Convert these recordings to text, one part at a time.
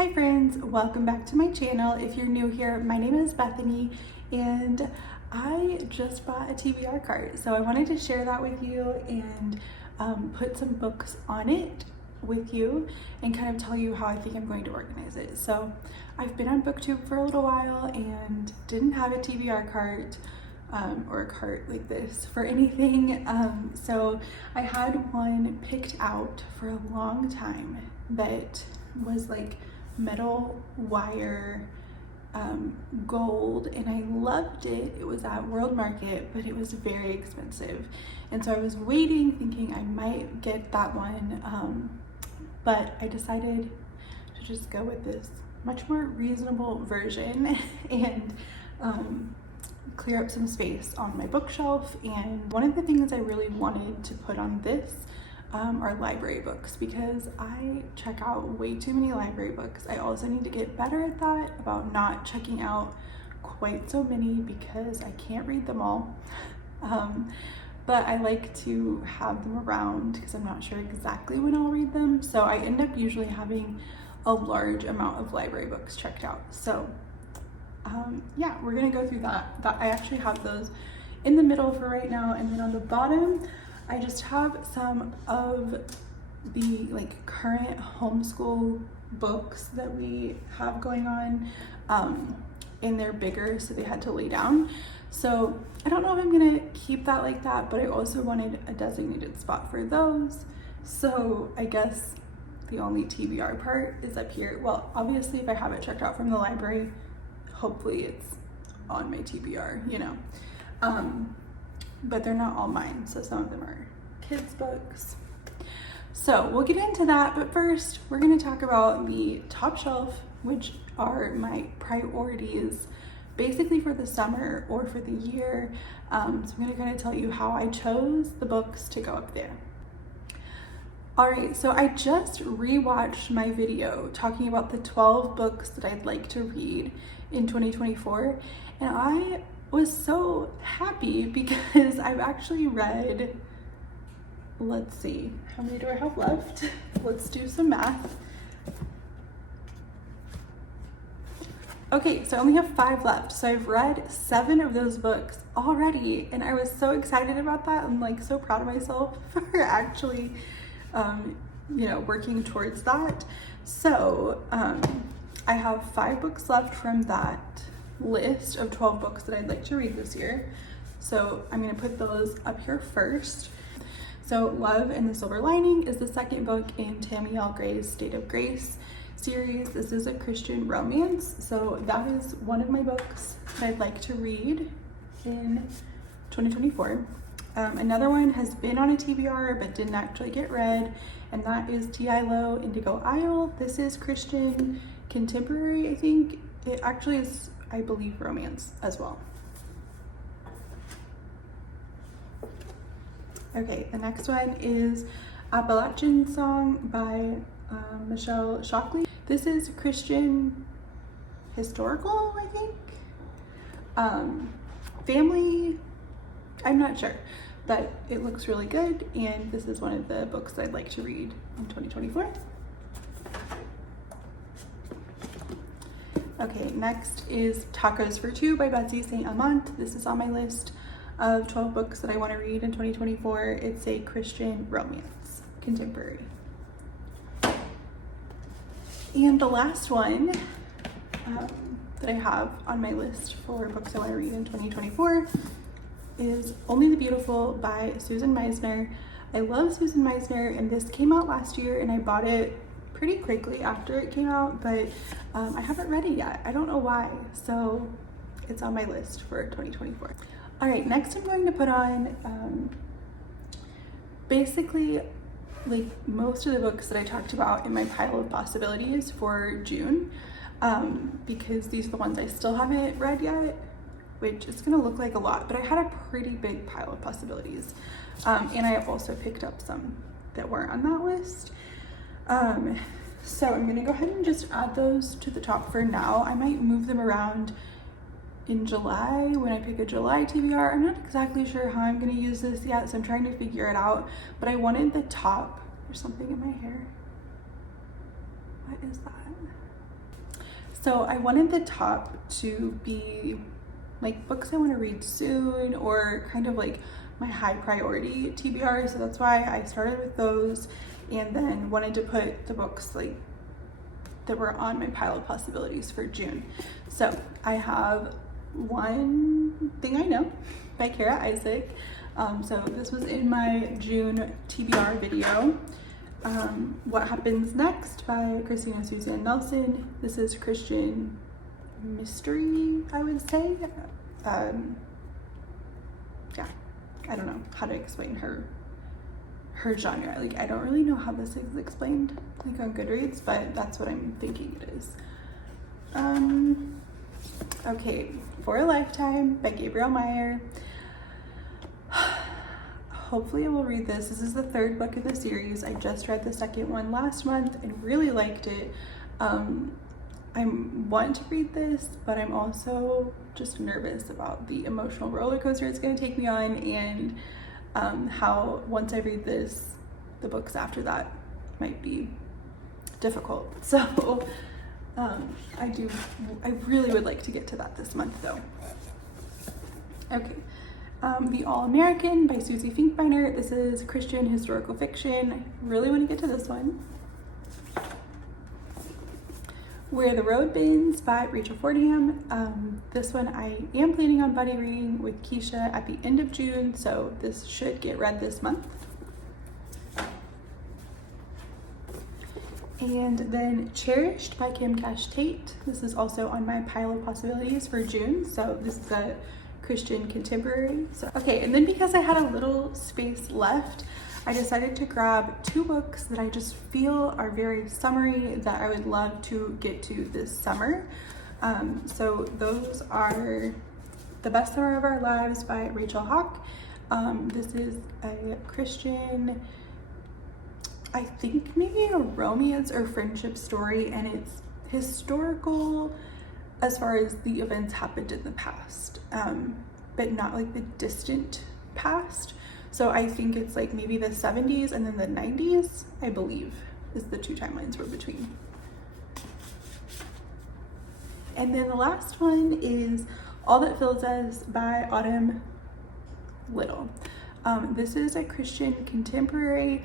Hi friends, welcome back to my channel. If you're new here, my name is Bethany and I just bought a TBR cart. So I wanted to share that with you and put some books on it with you and kind of tell you how I think I'm going to organize it. So I've been on BookTube for a little while and didn't have a TBR cart or a cart like this for anything. So I had one picked out for a long time that was like metal wire gold, and I loved it. It was at World Market, but it was very expensive, and so I was waiting thinking I might get that one, but I decided to just go with this much more reasonable version and clear up some space on my bookshelf. And one of the things I really wanted to put on this are library books, because I check out way too many library books. I also need to get better at that, about not checking out quite so many, because I can't read them all. But I like to have them around because I'm not sure exactly when I'll read them. So I end up usually having a large amount of library books checked out. So yeah, we're gonna go through that. I actually have those in the middle for right now, and then on the bottom I just have some of the current homeschool books that we have going on, and they're bigger, so they had to lay down. So I don't know if I'm gonna keep that like that, but I also wanted a designated spot for those. So I guess the only TBR part is up here. Well, obviously if I have it checked out from the library, hopefully it's on my TBR, you know. But they're not all mine, so some of them are kids' books. So we'll get into that, but first we're going to talk about the top shelf, which are my priorities basically for the summer or for the year. So I'm going to kind of tell you how I chose the books to go up there. Alright, so I just rewatched my video talking about the 12 books that I'd like to read in 2024, and I was so happy because I've actually read, let's see, how many do I have left? Let's do some math. Okay, so I only have 5 left. So I've read 7 of those books already, and I was so excited about that. I'm like so proud of myself for actually, you know, working towards that. So I have 5 books left from that list of 12 books that I'd like to read this year. So I'm going to put those up here first. So Love and the Silver Lining is the second book in Tamiel Gray's State of Grace series. This is a Christian romance, so that is one of my books that I'd like to read in 2024. Another one has been on a TBR but didn't actually get read, and that is T.I. Indigo Isle. This is Christian contemporary, I think. It actually is, I believe, romance as well. Okay, the next one is Appalachian Song by Michelle Shockley. This is Christian historical, I think. Family, I'm not sure, but it looks really good, and this is one of the books I'd like to read in 2024. Okay, next is Tacos for Two by Betsy St. Amant. This is on my list of 12 books that I want to read in 2024. It's a Christian romance, contemporary. And the last one that I have on my list for books I want to read in 2024 is Only the Beautiful by Susan Meisner. I love Susan Meisner, and this came out last year, and I bought it pretty quickly after it came out, but I haven't read it yet. I don't know why, so it's on my list for 2024. All right, next I'm going to put on basically like most of the books that I talked about in my pile of possibilities for June, because these are the ones I still haven't read yet, which is gonna look like a lot, but I had a pretty big pile of possibilities. And I also picked up some that weren't on that list. So I'm gonna go ahead and just add those to the top for now. I might move them around in July when I pick a July TBR. I'm not exactly sure how I'm gonna use this yet, so I'm trying to figure it out, but I wanted the top. There's something in my hair. What is that? So I wanted the top to be like books I want to read soon, or kind of like my high priority TBR. So that's why I started with those, and then wanted to put the books like that were on my pile of possibilities for June. So I have One Thing I Know by Kara Isaac. So this was in my June TBR video. What Happens Next by Chrissie and Suzanne Nelson. This is Christian mystery, I would say. Yeah, I don't know how to explain her genre. Like, I don't really know how this is explained like on Goodreads, but that's what I'm thinking it is. Okay, For a Lifetime by Gabriel Meyer. Hopefully I will read this. This is the third book of the series. I just read the second one last month and really liked it. I want to read this, but I'm also just nervous about the emotional roller coaster it's going to take me on, and how once I read this, the books after that might be difficult. So I really would like to get to that this month though. Okay. The All-American by Susie Finkbeiner. This is Christian historical fiction. I really want to get to this one. Where the Road Bends by Rachel Fordham. This one I am planning on buddy reading with Keisha at the end of June, so this should get read this month. And then Cherished by Kim Cash Tate. This is also on my pile of possibilities for June, so this is a Christian contemporary. So, okay, and then because I had a little space left, I decided to grab two books that I just feel are very summery that I would love to get to this summer. So those are The Best Summer of Our Lives by Rachel Hawk. This is a Christian, I think maybe a romance or friendship story, and it's historical as far as the events happened in the past, but not like the distant past. So I think it's like maybe the 70s and then the 90s, I believe, is the two timelines we're between. And then the last one is All That Fills Us by Autumn Little. This is a Christian contemporary,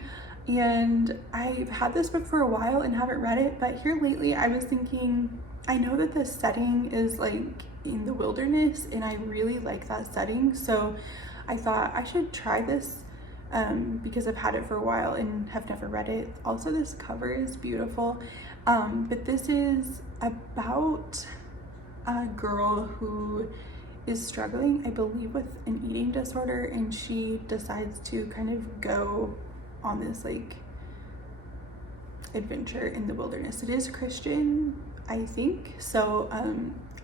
and I've had this book for a while and haven't read it, but here lately I was thinking, I know that the setting is like in the wilderness, and I really like that setting, so I thought I should try this because I've had it for a while and have never read it. Also, this cover is beautiful, but this is about a girl who is struggling, I believe, with an eating disorder, and she decides to kind of go on this like adventure in the wilderness. It is Christian, I think, so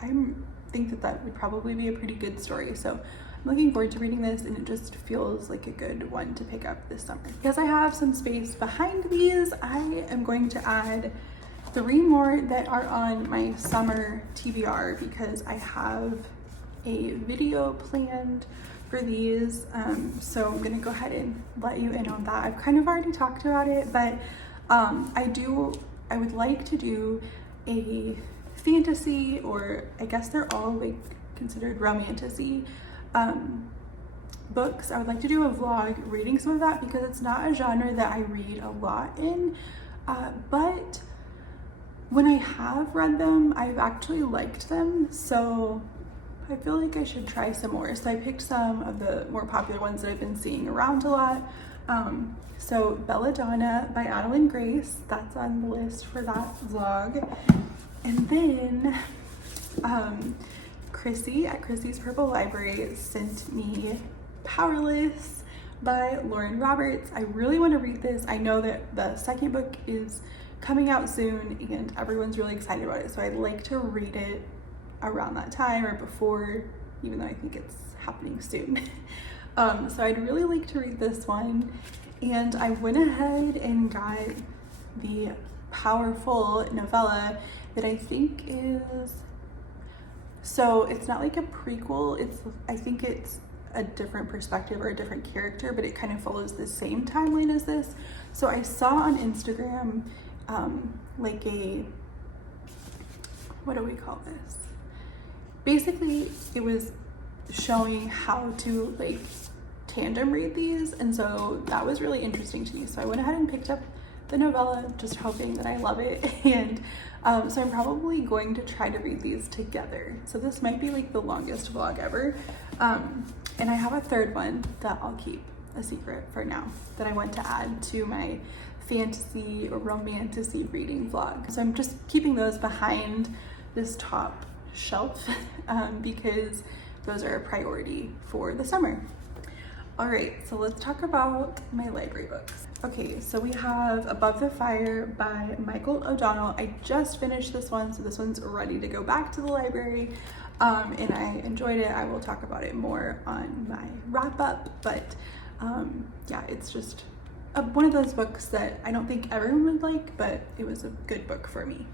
I think that would probably be a pretty good story. So I'm looking forward to reading this, and it just feels like a good one to pick up this summer. Because I have some space behind these, I am going to add 3 more that are on my summer TBR because I have a video planned for these. So I'm gonna go ahead and let you in on that. I've kind of already talked about it, but I would like to do a fantasy, or I guess they're all like considered romantasy books. I would like to do a vlog reading some of that because it's not a genre that I read a lot in, but when I have read them, I've actually liked them, so I feel like I should try some more. So I picked some of the more popular ones that I've been seeing around a lot. So Belladonna by Adeline Grace, that's on the list for that vlog. And then Chrissie at Chrissie's Purple Library sent me Powerless by Lauren Roberts. I really want to read this. I know that the second book is coming out soon and everyone's really excited about it, so I'd like to read it around that time or before, even though I think it's happening soon. So I'd really like to read this one, and I went ahead and got the Powerful novella that I think is, so it's not like a prequel, I think it's a different perspective or a different character, but it kind of follows the same timeline as this. So I saw on Instagram like what do we call this? Basically, it was showing how to like tandem read these, and so that was really interesting to me. So I went ahead and picked up the novella, just hoping that I love it, and so I'm probably going to try to read these together. So this might be like the longest vlog ever, and I have a third one that I'll keep a secret for now that I want to add to my fantasy or romantasy reading vlog. So I'm just keeping those behind this top shelf because those are a priority for the summer. All right, so let's talk about my library books. Okay, so we have Above the Fire by Michael O'Donnell. I just finished this one, so this one's ready to go back to the library, and I enjoyed it. I will talk about it more on my wrap up, but yeah, it's just one of those books that I don't think everyone would like, but it was a good book for me.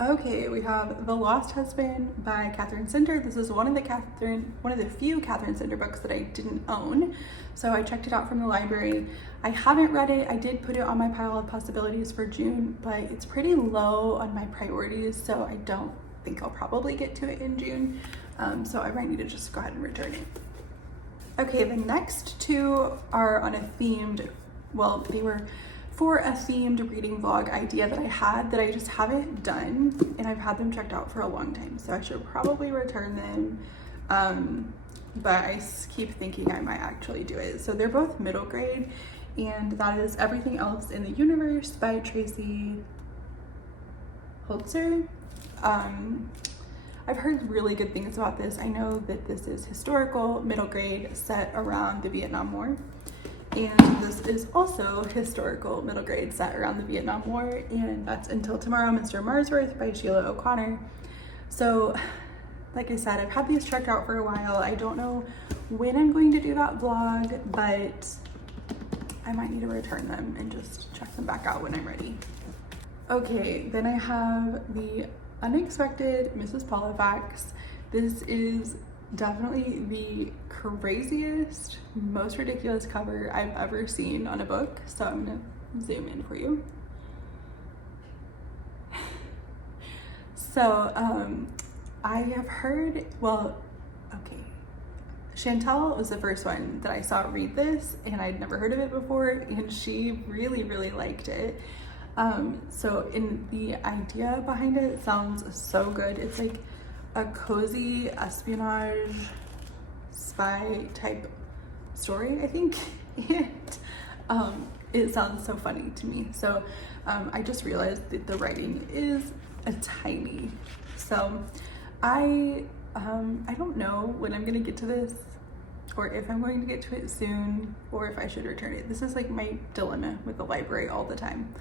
Okay, we have The Lost Husband by Catherine Cinder. This is one of the few Catherine Cinder books that I didn't own, so I checked it out from the library. I haven't read it. I did put it on my pile of possibilities for June, but it's pretty low on my priorities, so I don't think I'll probably get to it in June, so I might need to just go ahead and return it. Okay, the next two are on a themed, well, they were for a themed reading vlog idea that I had that I just haven't done, and I've had them checked out for a long time, so I should probably return them, but I keep thinking I might actually do it. So they're both middle grade, and that is Everything Else in the Universe by Tracy Holzer. I've heard really good things about this. I know that this is historical middle grade set around the Vietnam War. And this is also historical middle grade set around the Vietnam War, and that's Until Tomorrow, Mr. Marsworth by Sheila O'Connor. So, like I said, I've had these checked out for a while. I don't know when I'm going to do that vlog, but I might need to return them and just check them back out when I'm ready. Okay, then I have The Unexpected Mrs. Polifax. This is definitely the craziest, most ridiculous cover I've ever seen on a book, so I'm gonna zoom in for you. So I have heard, well, okay, Chantel was the first one that I saw read this, and I'd never heard of it before, and she really liked it. So in the idea behind it sounds so good. It's like a cozy espionage spy type story, I think. And it sounds so funny to me. So I just realized that the writing is a tiny. So I don't know when I'm gonna get to this, or if I'm going to get to it soon, or if I should return it. This is like my dilemma with the library all the time.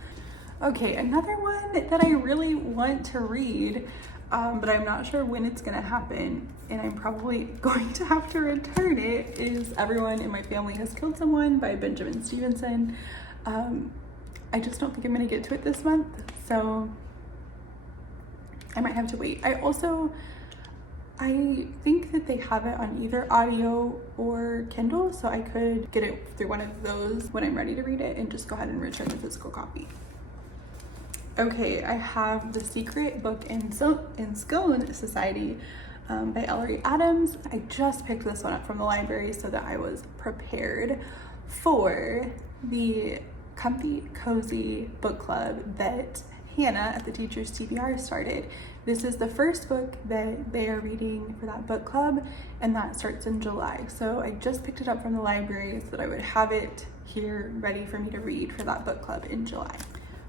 Okay, another one that I really want to read, but I'm not sure when it's gonna happen, and I'm probably going to have to return it, is Everyone in My Family Has Killed Someone by Benjamin Stevenson. I just don't think I'm gonna get to it this month, so I might have to wait. I think that they have it on either audio or Kindle, so I could get it through one of those when I'm ready to read it and just go ahead and return the physical copy. Okay, I have The Secret Book in Scone Society by Ellery Adams. I just picked this one up from the library so that I was prepared for the comfy, cozy book club that Hannah at the Teachers TBR started. This is the first book that they are reading for that book club, and that starts in July. So I just picked it up from the library so that I would have it here ready for me to read for that book club in July.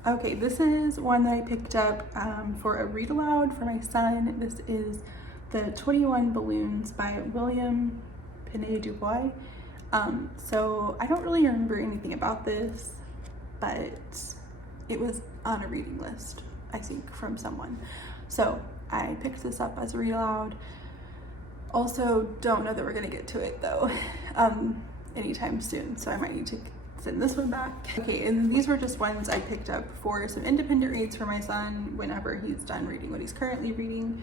Okay, this is one that I picked up for a read aloud for my son. This is The 21 Balloons by William Pinet Dubois. So I don't really remember anything about this, but it was on a reading list, I think, from someone. So I picked this up as a read aloud. Also, don't know that we're gonna get to it though anytime soon, so I might need to send this one back. Okay, and these were just ones I picked up for some independent reads for my son whenever he's done reading what he's currently reading.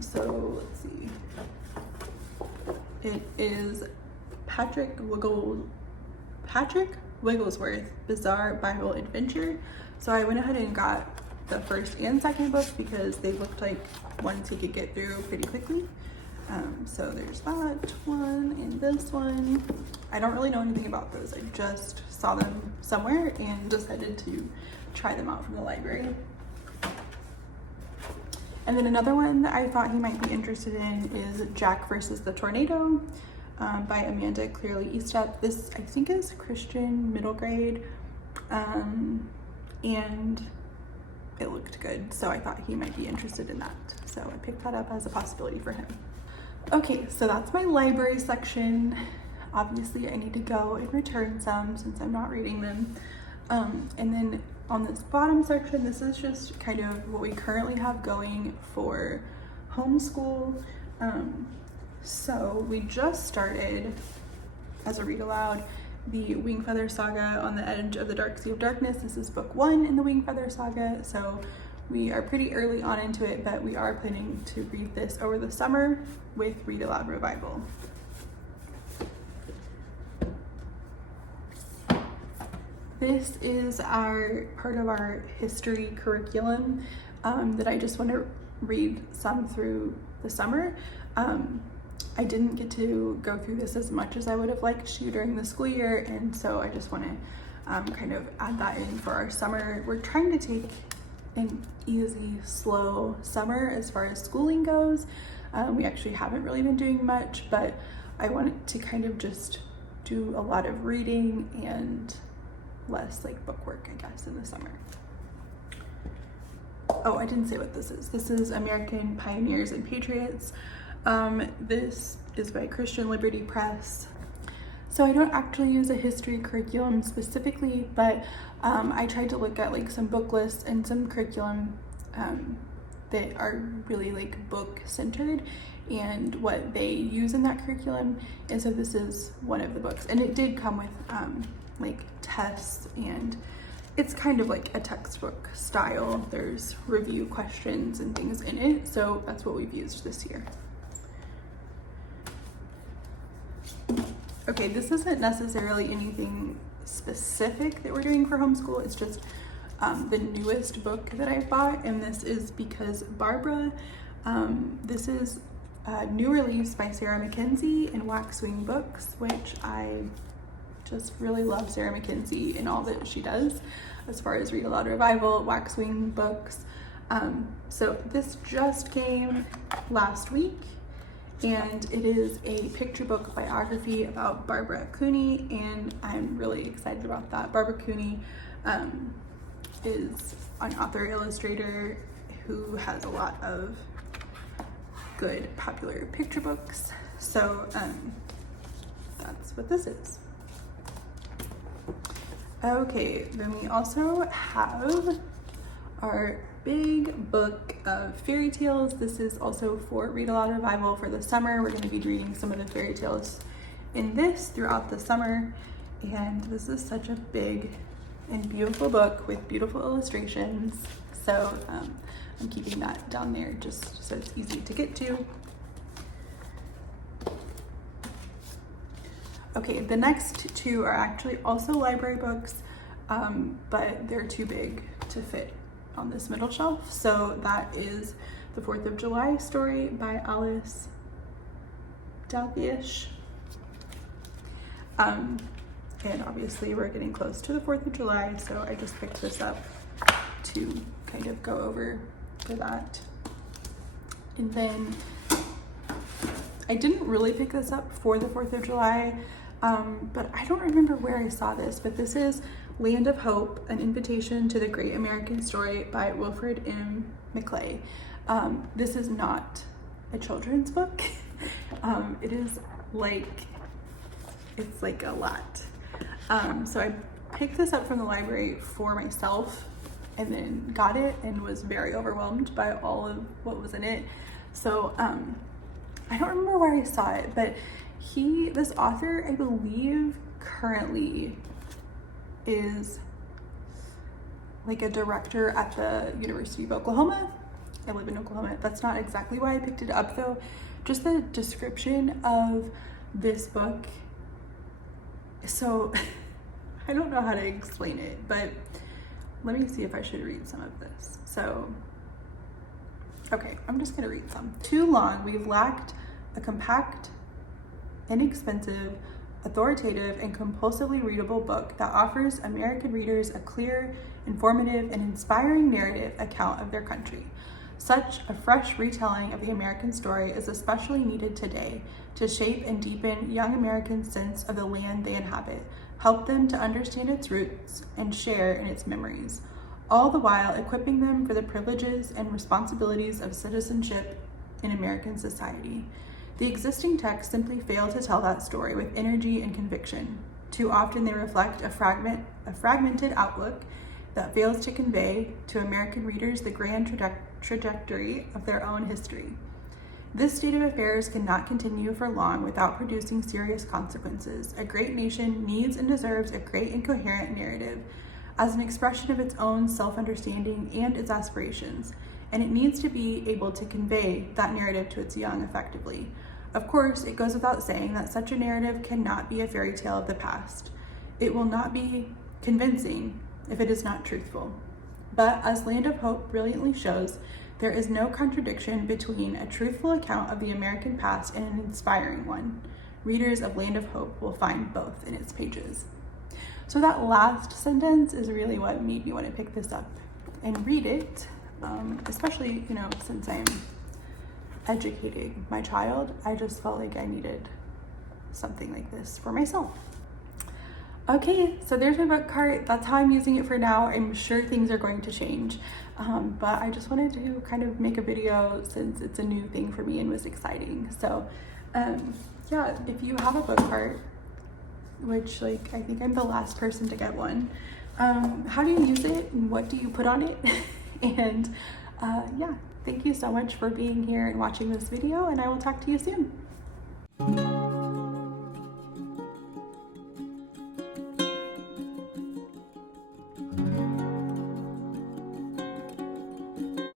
So let's see. It is Patrick Wigglesworth Bizarre Bible Adventure. So I went ahead and got the first and second book because they looked like ones he could get through pretty quickly. So there's that one and this one. I don't really know anything about those. I just saw them somewhere and decided to try them out from the library. And then another one that I thought he might be interested in is Jack versus the Tornado by Amanda Clearly Eastep. This, I think, is Christian middle grade, and it looked good, so I thought he might be interested in that. So I picked that up as a possibility for him. Okay, so that's my library section. Obviously, I need to go and return some since I'm not reading them. And then on this bottom section, this is just kind of what we currently have going for homeschool. So we just started, as a read aloud, the Wingfeather Saga on the Edge of the Dark Sea of Darkness. This is book 1 in the Wingfeather Saga, so we are pretty early on into it, but we are planning to read this over the summer with Read Aloud Revival. This is part of our history curriculum that I just want to read some through the summer. I didn't get to go through this as much as I would have liked to during the school year, and so I just want to kind of add that in for our summer. We're trying to take an easy, slow summer as far as schooling goes. We actually haven't really been doing much, but I wanted to kind of just do a lot of reading and less like book work, I guess, in the summer. Oh, I didn't say what this is. This is American Pioneers and Patriots. This is by Christian Liberty Press. So I don't actually use a history curriculum specifically, but I tried to look at like some book lists and some curriculum that are really like book centered and what they use in that curriculum. And so this is one of the books, and it did come with like tests, and it's kind of like a textbook style. There's review questions and things in it, so that's what we've used this year. Okay, this isn't necessarily anything specific that we're doing for homeschool. It's just the newest book that I bought, and this is Because Barbara. This is a new release by Sarah Mackenzie in Waxwing Books, which I just really love Sarah Mackenzie and all that she does as far as Read Aloud Revival, Waxwing Books. So this just came last week, and it is a picture book biography about Barbara Cooney, and I'm really excited about that. Barbara Cooney is an author illustrator who has a lot of good popular picture books, so that's what this is. Okay, then we also have our big book of fairy tales. This is also for Read Aloud Revival for the summer. We're going to be reading some of the fairy tales in this throughout the summer, and this is such a big and beautiful book with beautiful illustrations, so I'm keeping that down there just so it's easy to get to. Okay, the next two are actually also library books, but they're too big to fit on this middle shelf. So that is The 4th of July Story by Alice Dalglish. And obviously we're getting close to the 4th of July, so I just picked this up to kind of go over for that. And then I didn't really pick this up for the 4th of July, but I don't remember where I saw this, but this is Land of Hope, An Invitation to the Great American Story by Wilfred M. McClay. This is not a children's book. It is like, it's like a lot. So I picked this up from the library for myself and then got it and was very overwhelmed by all of what was in it. So I don't remember where I saw it, but this author, I believe, currently is like a director at the University of Oklahoma. I live in Oklahoma. That's not exactly why I picked it up though. Just the description of this book. So I don't know how to explain it, but let me see if I should read some of this. So, okay, I'm just gonna read some. Too long, we've lacked a compact, inexpensive, authoritative, and compulsively readable book that offers American readers a clear, informative, and inspiring narrative account of their country. Such a fresh retelling of the American story is especially needed today to shape and deepen young Americans' sense of the land they inhabit, help them to understand its roots, and share in its memories, all the while equipping them for the privileges and responsibilities of citizenship in American society. The existing texts simply fail to tell that story with energy and conviction. Too often they reflect a fragmented outlook that fails to convey to American readers the grand trajectory of their own history. This state of affairs cannot continue for long without producing serious consequences. A great nation needs and deserves a great and coherent narrative as an expression of its own self-understanding and its aspirations, and it needs to be able to convey that narrative to its young effectively. Of course, it goes without saying that such a narrative cannot be a fairy tale of the past. It will not be convincing if it is not truthful. But as Land of Hope brilliantly shows, there is no contradiction between a truthful account of the American past and an inspiring one. Readers of Land of Hope will find both in its pages. So that last sentence is really what made me want to pick this up and read it, especially, since I'm educating my child. I just felt like I needed something like this for myself. Okay, so there's my book cart. That's how I'm using it for now. I'm sure things are going to change, but I just wanted to kind of make a video since it's a new thing for me and was exciting. So yeah, if you have a book cart, which I think I'm the last person to get one, how do you use it and what do you put on it? And yeah, thank you so much for being here and watching this video, and I will talk to you soon.